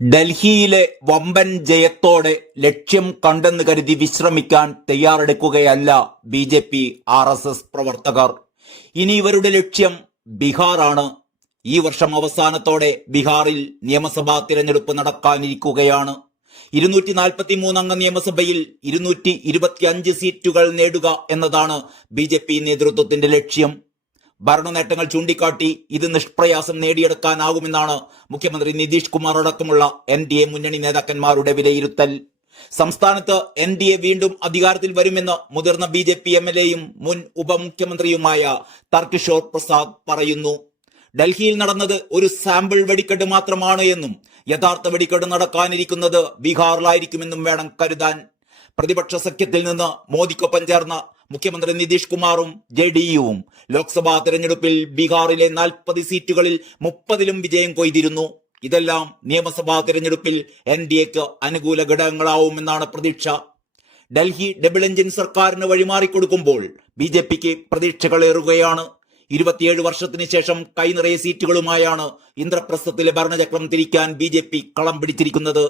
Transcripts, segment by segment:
ഡൽഹിയിലെ വമ്പൻ ജയത്തോടെ ലക്ഷ്യം കണ്ടെന്ന് കരുതി വിശ്രമിക്കാൻ തയ്യാറെടുക്കുകയല്ല ബി.ജെ.പി. ആർ.എസ്.എസ്. പ്രവർത്തകർ. ഇനി ഇവരുടെ ലക്ഷ്യം ബീഹാറാണ്. ഈ വർഷം അവസാനത്തോടെ ബീഹാറിൽ നിയമസഭാ തിരഞ്ഞെടുപ്പ് നടക്കാനിരിക്കുകയാണ്. 243 അംഗ നിയമസഭയിൽ 225 സീറ്റുകൾ നേടുക എന്നതാണ് ബി.ജെ.പി. നേതൃത്വത്തിന്റെ ലക്ഷ്യം. ഭരണനേട്ടങ്ങൾ ചൂണ്ടിക്കാട്ടി ഇത് നിഷ്പ്രയാസം നേടിയെടുക്കാനാകുമെന്നാണ് മുഖ്യമന്ത്രി നിതീഷ് കുമാർ അടക്കമുള്ള എൻ.ഡി.എ മുന്നണി നേതാക്കന്മാരുടെ വിലയിരുത്തൽ. സംസ്ഥാനത്ത് എൻ.ഡി.എ വീണ്ടും അധികാരത്തിൽ വരുമെന്ന് മുതിർന്ന ബി.ജെ.പി. എം.എൽ.എയും മുൻ ഉപമുഖ്യമന്ത്രിയുമായ തർക്കിഷോർ പ്രസാദ് പറയുന്നു. ഡൽഹിയിൽ നടന്നത് ഒരു സാമ്പിൾ വെടിക്കെട്ട് മാത്രമാണ് എന്നും യഥാർത്ഥ വെടിക്കെട്ട് നടക്കാനിരിക്കുന്നത് ബീഹാറിലായിരിക്കുമെന്നും വേണം കരുതാൻ. പ്രതിപക്ഷ സഖ്യത്തിൽ നിന്ന് മോദിക്കൊപ്പം ചേർന്ന മുഖ്യമന്ത്രി നിതീഷ് കുമാറും ജെ.ഡി.യുവും ലോക്സഭാ തെരഞ്ഞെടുപ്പിൽ ബീഹാറിലെ 40 സീറ്റുകളിൽ 30ലും വിജയം കൊയ്തിരുന്നു. ഇതെല്ലാം നിയമസഭാ തെരഞ്ഞെടുപ്പിൽ എൻ.ഡി.എക്ക് അനുകൂല ഘടകങ്ങളാവുമെന്നാണ് പ്രതീക്ഷ. ഡൽഹി ഡബിൾ എഞ്ചിൻ സർക്കാരിന് വഴിമാറിക്കൊടുക്കുമ്പോൾ ബി.ജെ.പിക്ക് പ്രതീക്ഷകളേറുകയാണ്. 27 വർഷത്തിന് ശേഷം കൈനിറയെ സീറ്റുകളുമായാണ് ഇന്ദ്രപ്രസ്ഥത്തിലെ ഭരണചക്രം തിരിക്കാൻ ബി.ജെ.പി. കളം പിടിച്ചിരിക്കുന്നത്.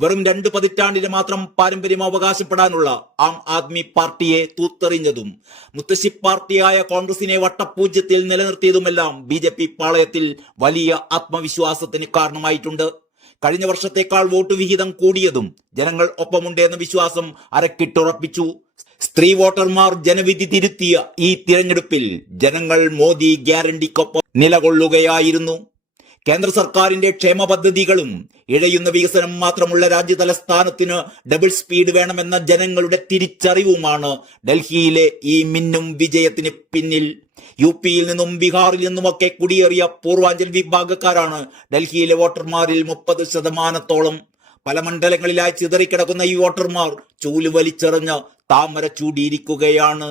വെറും 2 പതിറ്റാണ്ടിന് മാത്രം പാരമ്പര്യം അവകാശപ്പെടാനുള്ള ആം ആദ്മി പാർട്ടിയെ തൂത്തെറിഞ്ഞതും മുത്തശ്ശി പാർട്ടിയായ കോൺഗ്രസിനെ വട്ടപൂജ്യത്തിൽ നിലനിർത്തിയതുമെല്ലാം ബി.ജെ.പി. പാളയത്തിൽ വലിയ ആത്മവിശ്വാസത്തിന് കാരണമായിട്ടുണ്ട്. കഴിഞ്ഞ വർഷത്തേക്കാൾ വോട്ട് വിഹിതം കൂടിയതും ജനങ്ങൾ ഒപ്പമുണ്ടെന്ന വിശ്വാസം അരക്കിട്ടുറപ്പിച്ചു. സ്ത്രീ വോട്ടർമാർ ജനവിധി തിരുത്തിയ ഈ തിരഞ്ഞെടുപ്പിൽ ജനങ്ങൾ മോദി ഗ്യാരണ്ടിക്കൊപ്പം നിലകൊള്ളുകയായിരുന്നു. കേന്ദ്ര സർക്കാരിന്റെ ക്ഷേമ പദ്ധതികളും ഇഴയുന്ന വികസനം മാത്രമുള്ള രാജ്യതലസ്ഥാനത്തിന് ഡബിൾ സ്പീഡ് വേണമെന്ന ജനങ്ങളുടെ തിരിച്ചറിവുമാണ് ഡൽഹിയിലെ ഈ മിന്നും വിജയത്തിന് പിന്നിൽ. യു.പിയിൽ നിന്നും ബീഹാറിൽ നിന്നുമൊക്കെ കുടിയേറിയ പൂർവാഞ്ചൽ വിഭാഗക്കാരാണ് ഡൽഹിയിലെ വോട്ടർമാരിൽ 30%. പല മണ്ഡലങ്ങളിലായി ചിതറിക്കിടക്കുന്ന ഈ വോട്ടർമാർ ചൂല് വലിച്ചെറിഞ്ഞ് താമര ചൂടിയിരിക്കുകയാണ്.